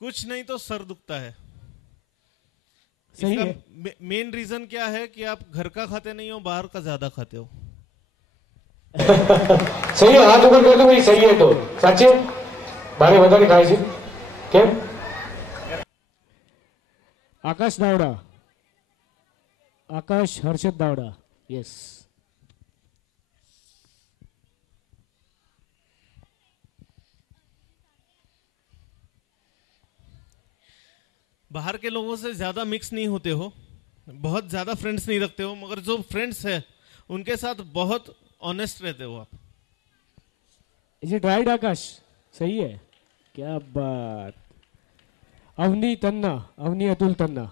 कुछ नहीं तो सर दुखता है। सही इसका है। मेन रीजन क्या है कि आप घर का खाते नहीं हो, बाहर का ज्यादा खाते हो। सही है, हाथ ऊपर कर दो भाई, सही है तो साचे बारे વધારે ખાય છે કેમ? आकाश दावड़ा, आकाश हर्षद दावड़ा, यस। बाहर के लोगों से ज्यादा मिक्स नहीं होते हो, बहुत ज्यादा फ्रेंड्स नहीं रखते हो, मगर जो फ्रेंड्स है उनके साथ बहुत ऑनेस्ट रहते हो आप। इज इट राइट आकाश? सही है, क्या बात। अवनी तन्ना, अवनी अतुल तन्ना।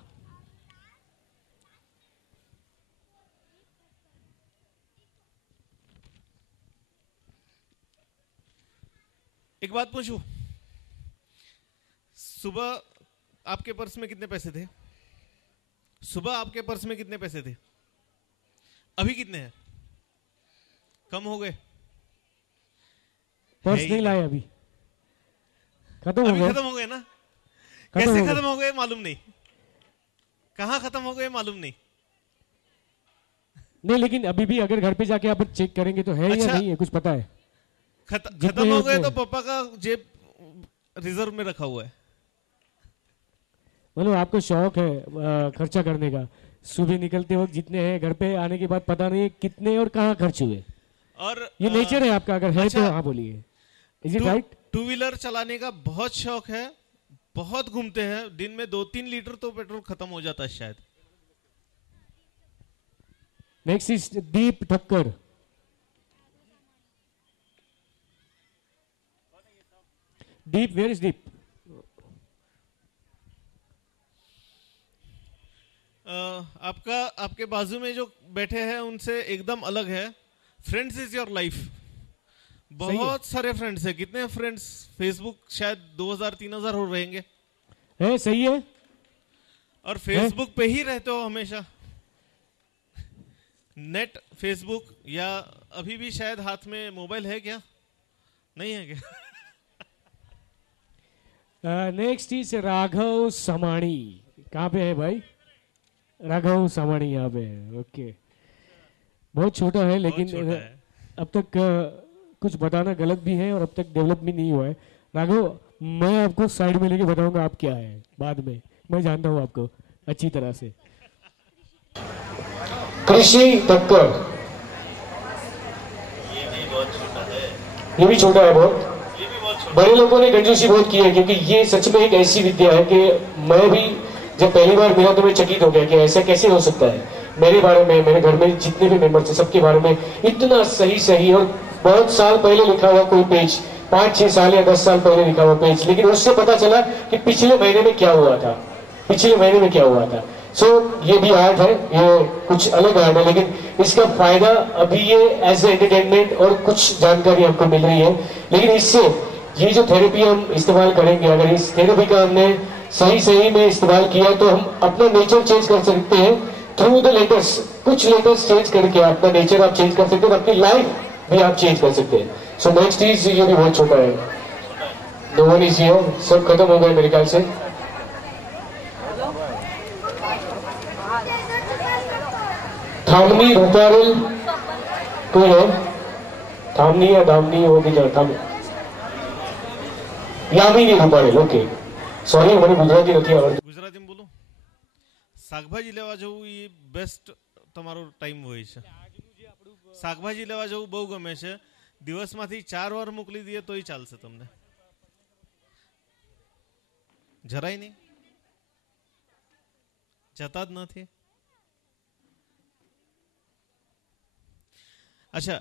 एक बात पूछूं, सुबह आपके पर्स में कितने पैसे थे? सुबह आपके पर्स में कितने पैसे थे? अभी कितने हैं? कम हो गए? पर्स नहीं लाए अभी, खत्म हो अभी गए। खत्म हो गए ना? कैसे खत्म हो गए मालूम नहीं, कहां खत्म हो गए मालूम नहीं। नहीं, लेकिन अभी भी अगर घर पे जाके आप चेक करेंगे तो है या नहीं है, कुछ पता है? खत्म हो गए तो पापा का जेब रिजर्व में रखा हुआ है। मतलब आपको शौक है खर्चा करने का, सुबह निकलते वक्त जितने हैं, घर पे आने के बाद पता नहीं कितने और कहाँ खर्च हुए। और ये नेचर है आपका, अगर है अच्छा, तो हाँ बोलिए। Is it right? Two wheeler चलाने का बहुत शौक है, बहुत घूमते हैं, दिन में 2-3 लीटर तो पेट्रोल खत्म हो जाता है शायद। Next is Deep Thakkar. Deep, where is Deep? आपका आपके बाजू में जो बैठे हैं उनसे एकदम अलग है। Friends is your life. बहुत सारे फ्रेंड्स है। कितने फ्रेंड्स? फेसबुक शायद 2000-3000 हो रहेंगे। है, सही है। और फेसबुक पे ही रहते हो हमेशा? नेट फेसबुक, या अभी भी शायद हाथ में मोबाइल है क्या? नहीं है क्या? Next is Raghav Samani. कहाँ पे है भाई? राघव समाणी यहाँ पे है। ओके, बहुत छोटा है, लेकिन अब तक कुछ बताना गलत भी है और अब तक डेवलप भी नहीं हुआ है। राघव, मैं आपको साइड में लेके बताऊंगा आप क्या है बाद में। मैं जानता हूँ आपको अच्छी तरह से। कृषि ठक्कर, ये भी बहुत छोटा है। ये भी छोटा है बहुत। ये भी बहुत छोटा। बड़े लोगों ने कंजूसी बहुत की है, क्योंकि ये सच में एक ऐसी विद्या है कि मैं भी जब पहली बार मिला तो मैं चकित हो गया कि ऐसा कैसे हो सकता है। मेरे बारे में, मेरे घर में जितने भी मेंबर थे, सबके बारे में इतना सही सही, और बहुत साल पहले लिखा हुआ कोई पेज, 5-6 साल या 10 साल पहले लिखा हुआ पेज, लेकिन उससे पता चला कि पिछले महीने में क्या हुआ था, पिछले महीने में क्या हुआ था। ये भी आर्ट है, ये कुछ अलग आर्ट है, लेकिन इसका फायदा अभी ये एज ए एंटरटेनमेंट और कुछ जानकारी हमको मिल रही है। लेकिन इससे ये जो थेरेपी हम इस्तेमाल करेंगे, अगर इस थेरेपी का हमने सही सही में इस्तेमाल किया तो हम अपना नेचर चेंज कर सकते हैं थ्रू द लेटर्स। कुछ लेटर्स चेंज करके अपना नेचर आप चेंज कर सकते हैं, अपनी लाइफ भी आप चेंज कर सकते हैं। सो नेक्स्ट इज, ये भी बहुत छोटा है। नो वन इज हियर, सब खत्म हो गए मेरे ख्याल से। थामनी रूपारेल कोई है? थामनी या दामनी वो भी जाता है। यामिनी रूपारेल, ओके। સોરી, મને ગુજરાતી નથી આવડતું. ગુજરાતીમાં બોલો. શાકભાજી લેવા જવું એ બેસ્ટ તમારો ટાઈમ હોય છે. શાકભાજી લેવા જવું બહુ ગમે છે. દિવસમાંથી 4 વાર મોકલી દઈએ તોય ચાલશે તમને. જરાય નહીં, જતા જ નથી. અચ્છા,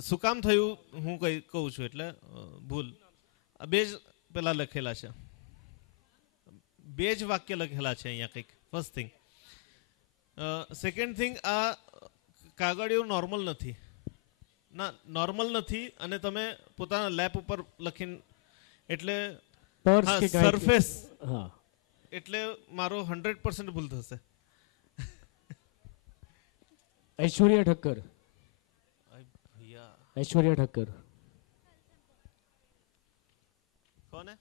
શું કામ થયું હું કહું છું એટલે ભૂલ. બે જ પેલા લખેલા છે, બે જ વાક્ય લખેલા છે અહીંયા કંઈક. First thing. સેકન્ડ થિંગ, આ કાગળિયો નોર્મલ નથી ના, નોર્મલ નથી. અને તમે પોતાના લેપ ઉપર લખીને એટલે સરફેસ, એટલે મારો 100% ભૂલ થશે. ऐश्वर्या ठक्कर, ऐश्वर्या ठक्कर कौन है?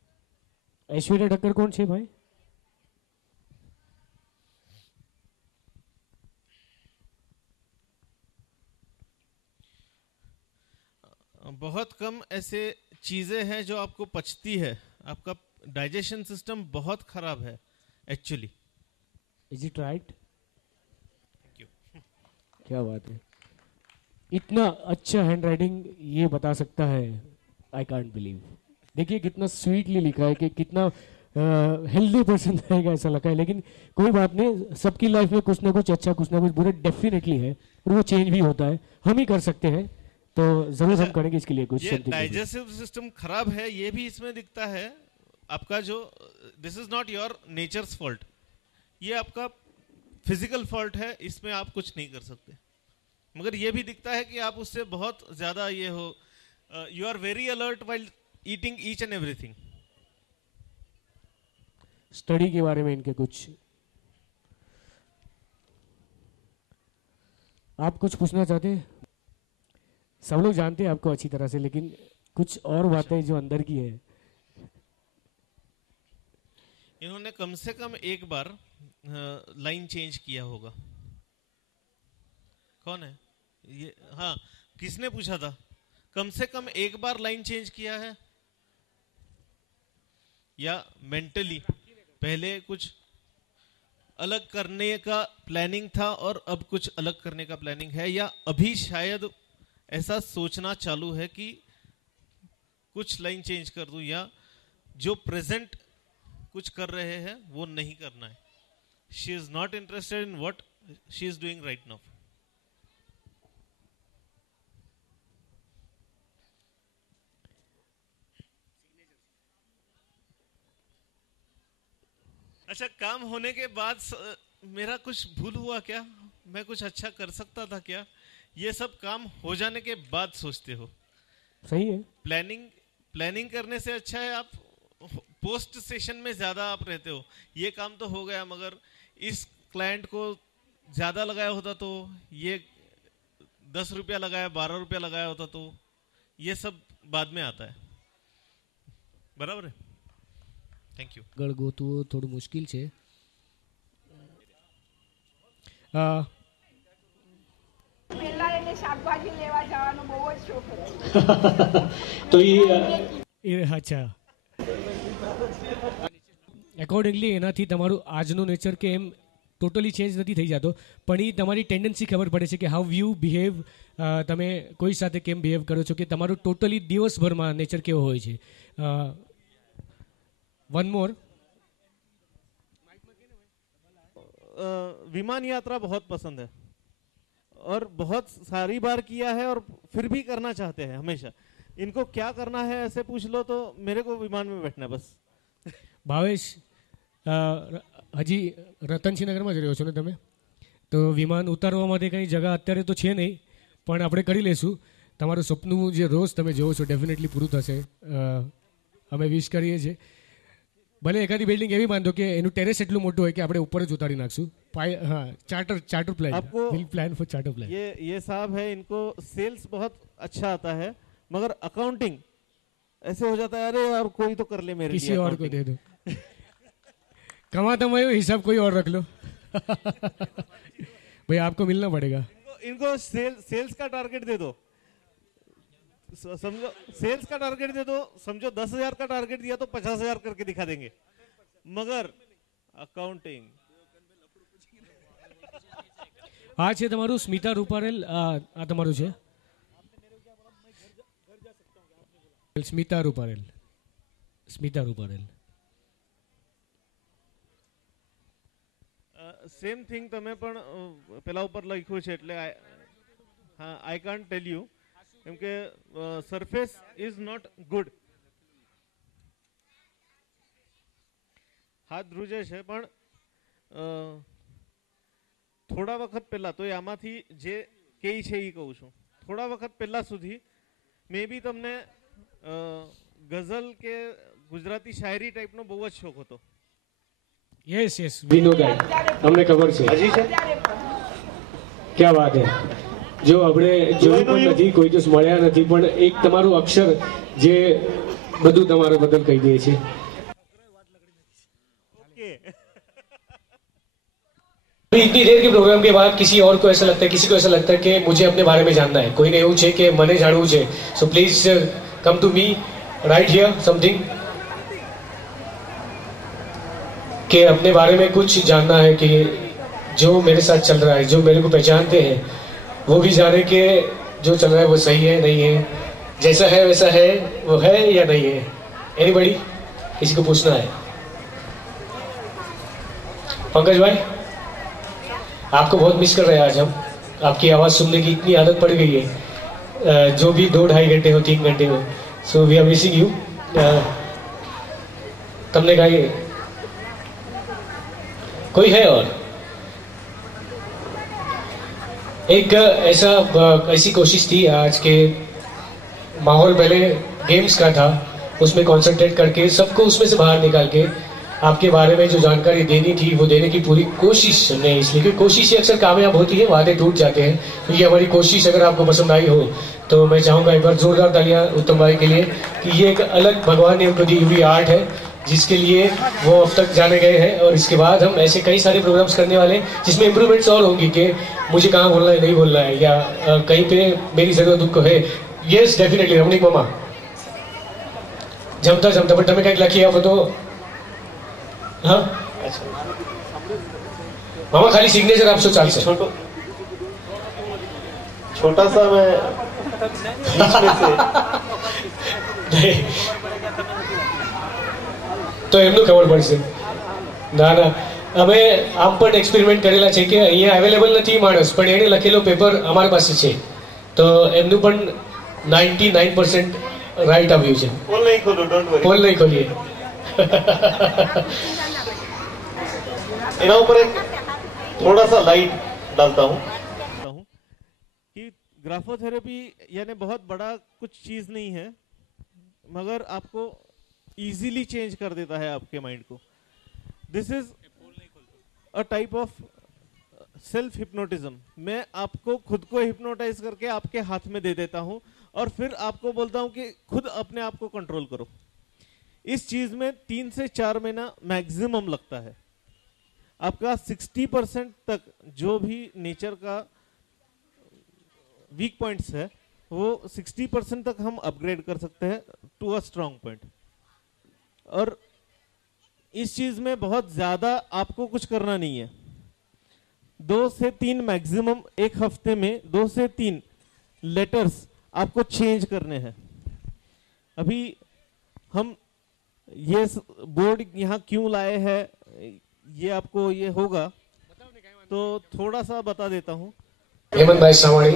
ऐश्वर्या ठक्कर कौन छे भाई? बहुत कम ऐसे चीजें हैं जो आपको पचती है, आपका डाइजेशन सिस्टम बहुत खराब है actually. Is it right? Thank you. क्या बात है, इतना अच्छा हैंड राइटिंग ये बता सकता है, आई कांट बिलीव। देखिए कितना स्वीटली लिखा है कि कितना हेल्दी पर्सन रहेगा ऐसा लगा है। लेकिन कोई बात नहीं, सबकी लाइफ में कुछ ना कुछ अच्छा कुछ ना कुछ बुरा डेफिनेटली है, और वो चेंज भी होता है, हम ही कर सकते हैं, तो जरूर हम करेंगे इसके लिए कुछ। ये डाइजेस्टिव सिस्टम खराब है, ये भी इसमें दिखता है आपका, जो this is not your nature's fault, ये आपका फिजिकल फॉल्ट है, इसमें आप कुछ नहीं कर सकते। मगर ये भी दिखता है कि आप उससे बहुत ज्यादा ये हो, you are very alert while eating each and everything. Study के बारे में इनके कुछ, आप कुछ पूछना चाहते हैं? सब लोग जानते हैं आपको अच्छी तरह से, लेकिन कुछ और बातें जो अंदर की है। इन्होंने कम से कम एक बार लाइन चेंज किया होगा। कौन है ये? हाँ, किसने पूछा था? कम से कम एक बार लाइन चेंज किया है, या मेंटली पहले कुछ अलग करने का प्लानिंग था और अब कुछ अलग करने का प्लानिंग है, या अभी शायद ऐसा सोचना चालू है कि कुछ लाइन चेंज कर दूं, या जो प्रेजेंट कुछ कर रहे हैं वो नहीं करना है। She is not interested in what she is doing right now. अच्छा, काम होने के बाद मेरा कुछ भूल हुआ क्या? मैं कुछ अच्छा कर सकता था क्या? ये सब काम हो जाने के बाद सोचते हो। सही है। प्लानिंग करने से अच्छा है आप पोस्ट सेशन में ज्यादा आप रहते हो। ये काम तो हो गया, मगर इस क्लाइंट को ज्यादा लगाया होता तो, ये 10 रुपया लगाया 12 रुपया लगाया होता तो, ये सब बाद में आता है। बराबर है? Thank you. આગળ ગોતવું થોડું મુશ્કેલ છે। પહેલા એને શાકભાજી લેવા જવાનો બહુ જ શોખ હતો। तो ये અચ્છા, એકોર્ડિંગલી એનાથી તમારું આજનું નેચર કે એમ ટોટલી ચેન્જ નથી થઈ જતો, પણ એ તમારી ટેન્ડન્સી ખબર પડે છે કે હાઉ યુ બિહેવ, તમે કોઈ સાથે કેમ બિહેવ કરો છો, કે તમારું ટોટલી દિવસભરમાં નેચર કેવો હોય છે। वन मोर, विमान यात्रा बहुत पसंद है और बहुत सारी बार किया है, और फिर भी करना चाहते हैं हमेशा। इनको क्या करना है ऐसे पूछ लो तो मेरे को विमान में बैठना बस। ભાવેશ, હજી રતનસિંહ નગરમાં જ રહ્યો છો ને તમે? તો વિમાન ઉતારવા માટે કંઈ જગા અત્યારે તો છે નહીં, પણ આપણે કરી લઈશું। તમારું સપનું જે રોજ તમે જોવો છો ડેફિનેટલી પૂરું થશે, અમે વિશ કરીએ છીએ। ભલે એકાદી બિલ્ડિંગ એવી બાંધો કે એનું ટેરેસ એટલું મોટું હોય કે આપણે ઉપર જ ઉતારી નાખશું। हाँ, charter plan, will plan for charter plan. ये साहब है, इनको सेल्स बहुत अच्छा आता है, मगर अकाउंटिंग ऐसे हो जाता है, अरे यार कोई तो कर ले मेरे लिए, किसी और को दे दो। कमाता मैं हिसाब कोई और रख लो। भाई आपको मिलना पड़ेगा। इनको सेल्स का टारगेट दे दो, समझो सेल्स का टारगेट दे दो, समझो 10,000 का टारगेट दिया तो 50,000 करके दिखा देंगे, मगर अकाउंटिंग। આ છે તમારું સ્મિતા રૂપારેલ, આ તમારું છે સ્મિતા રૂપારેલ। સેમ થિંગ તમે પણ પેલા ઉપર લખ્યું છે, એટલે હા, આઈ કાન્ટ ટેલ યુ, કેમ કે સરફેસ ઇઝ નોટ ગુડ। હાથ ધ્રુજે છે, પણ થોડા વખત પહેલા તો આમાંથી જે કેઈ છે એ કહું છું, થોડા વખત પહેલા સુધી મે બી તમને ગઝલ કે ગુજરાતી શાયરી ટાઈપનો બહુ જ શોખ હતો। यस यस, विनो गाय हमने खबर છે હજી છે। क्या बात है, जो આપણે જોઈ પણ નથી, કોઈ દિવસ મળ્યા નથી, પણ એક તમારું અક્ષર જે બધું તમારા બદલ કહી દે છે। इतनी देर के प्रोग्राम के बाद किसी और को ऐसा लगता है, किसी को ऐसा लगता है कि मुझे अपने बारे में जानना है, कोई ने એવું છે કે મને જાણવું છે, so please come to me right here something कि अपने बारे में कुछ जानना है कि जो मेरे साथ चल रहा है, जो मेरे को पहचानते हैं वो भी जाने कि जो चल रहा है वो सही है नहीं है, जैसा है वैसा है, वो है या नहीं है. एनीबॉडी, किसी को पूछना है? पंकज भाई, आपको बहुत मिस कर रहे हैं आज हम. आपकी आवाज सुनने की इतनी आदत पड़ गई है, जो भी 2-2.5 घंटे हो, 3 घंटे हो, so we are missing you. तुमने कहा कोई है और एक ऐसी कोशिश थी आज के माहौल पहले गेम्स का था, उसमें कंसंट्रेट करके सबको उसमें से बाहर निकाल के आपके बारे में जो जानकारी देनी थी वो देने की पूरी कोशिश हमने, इसलिए कि कोशिश ही अक्सर कामयाब होती है, वादे टूट जाते हैं. तो ये हमारी कोशिश अगर आपको पसंद आई हो तो मैं चाहूंगा एक बार जोरदार तालियां उत्तम भाई के लिए कि ये एक अलग भगवान ने उनको दी हुई आर्ट है जिसके लिए वो अब तक जाने गए हैं. और इसके बाद हम ऐसे कई सारे प्रोग्राम्स करने वाले हैं जिसमें इम्प्रूवमेंट्स और होंगी कि मुझे कहाँ बोलना है, नहीं बोलना है, या कहीं पे मेरी जरूरत उनको है. यस डेफिनेटली रमणीक मामा जमता जमता बट તમે કંઈક લખી આપો તો. હા મામા ખાલી સિગ્નેચર આપશો ચાલશે. छोटा सा मैं बीच में से તો એમનું ખબર પડશે. ના ના, અમે આમ પણ એક્સપેરિમેન્ટ કરેલા છે કે અહીંયા અવેલેબલ નથી માણસ, પણ એને લખેલો પેપર અમારી પાસે છે, તો એમનું પણ 99% રાઈટ આવ્યું છે. पोल नहीं खोलो, डोंट वरी. પોલ નહીં ખોલીએ. एना ऊपर एक थोड़ा सा लाइट डालता हूँ. कि ग्राफोथेरेपी यानी बहुत बड़ा कुछ चीज नहीं है, मगर आपको इजीली चेंज कर देता है आपके माइंड को. This is a type of self hypnotism. मैं आपको खुद को हिप्नोटाइज करके आपके हाथ में दे देता हूं और फिर आपको बोलता हूं कि खुद अपने आप को कंट्रोल करो. इस चीज में 3 से 4 महीना मैक्सिमम लगता है. आपका 60% तक जो भी नेचर का वीक पॉइंट्स है वो 60% तक हम अपग्रेड कर सकते हैं टू अ स्ट्रांग पॉइंट. और इस चीज में बहुत ज्यादा आपको कुछ करना नहीं है. 2 से 3 मैक्सिमम एक हफ्ते में 2 से 3 लेटर्स आपको चेंज करने हैं. अभी हम ये बोर्ड यहाँ क्यों लाए हैं ये आपको ये होगा, तो थोड़ा सा बता देता हूँ. हेमंत भाई सावाणी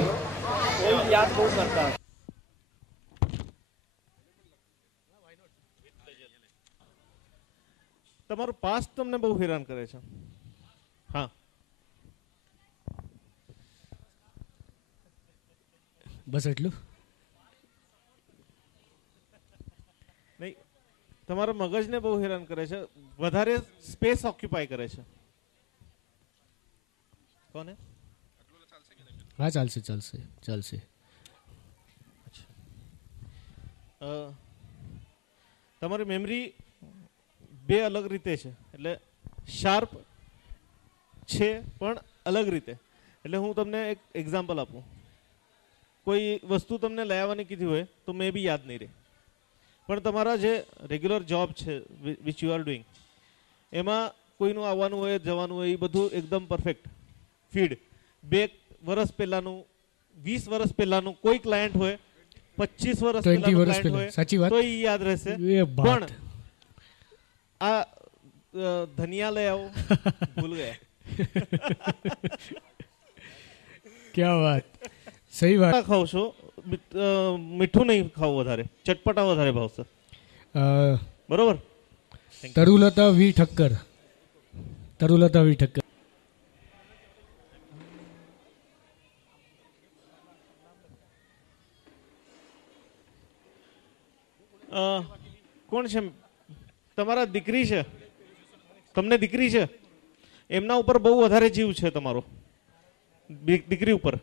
તમારું પાસ્ટ તમને બહુ હેરાન કરે છે. હા, બસ એટલું. નહીં, તમારા મગજને બહુ હેરાન કરે છે, વધારે સ્પેસ ઓક્યુપાય કરે છે. કોને? હા ચાલશે ચાલશે ચાલશે. તમારી મેમરી બે અલગ રીતે છે, એટલે શાર્પ છે પણ અલગ રીતે. એટલે હું તમને એક એક્ઝામ્પલ આપું. કોઈ વસ્તુ તમને લઈ આવવાની કીધી હોય તો મે બી યાદ નહીં રહે, પણ તમારા જે રેગ્યુલર જોબ છે વિચ યુ આર ડુઈંગ એમાં કોઈનું આવવાનું હોય જવાનું હોય એ બધું એકદમ પરફેક્ટ ફીડ. 2 વર્ષ પહેલાનું 20 વર્ષ પહેલાનું કોઈ ક્લાયન્ટ હોય, 25 વર્ષ 20 પહેલાનું વર્ષ ક્લાયન્ટ પહેલા, હોય સાચી વાત. તો એ યાદ રહેશે. એ બાત. પણ આ ધનિયા લઈ આવો ભૂલ ગયા. क्या बात, सही बात. ખાવ છો મીઠું નહીં ખાવું, વધારે ચટપટા વધારે ભાવશે. બરોબર. તરુલતા વી ઠક્કર, તરુલતા વી ઠક્કર. કોણ છે? તમારા દીકરી છે, તમને દીકરી છે, એમના ઉપર બહુ વધારે જીવ છે તમારો, દીકરી ઉપર.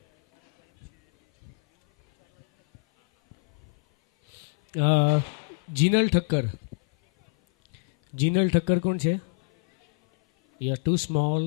જીનલ ઠક્કર. જીનલ ઠક્કર કોણ છે? You are too small.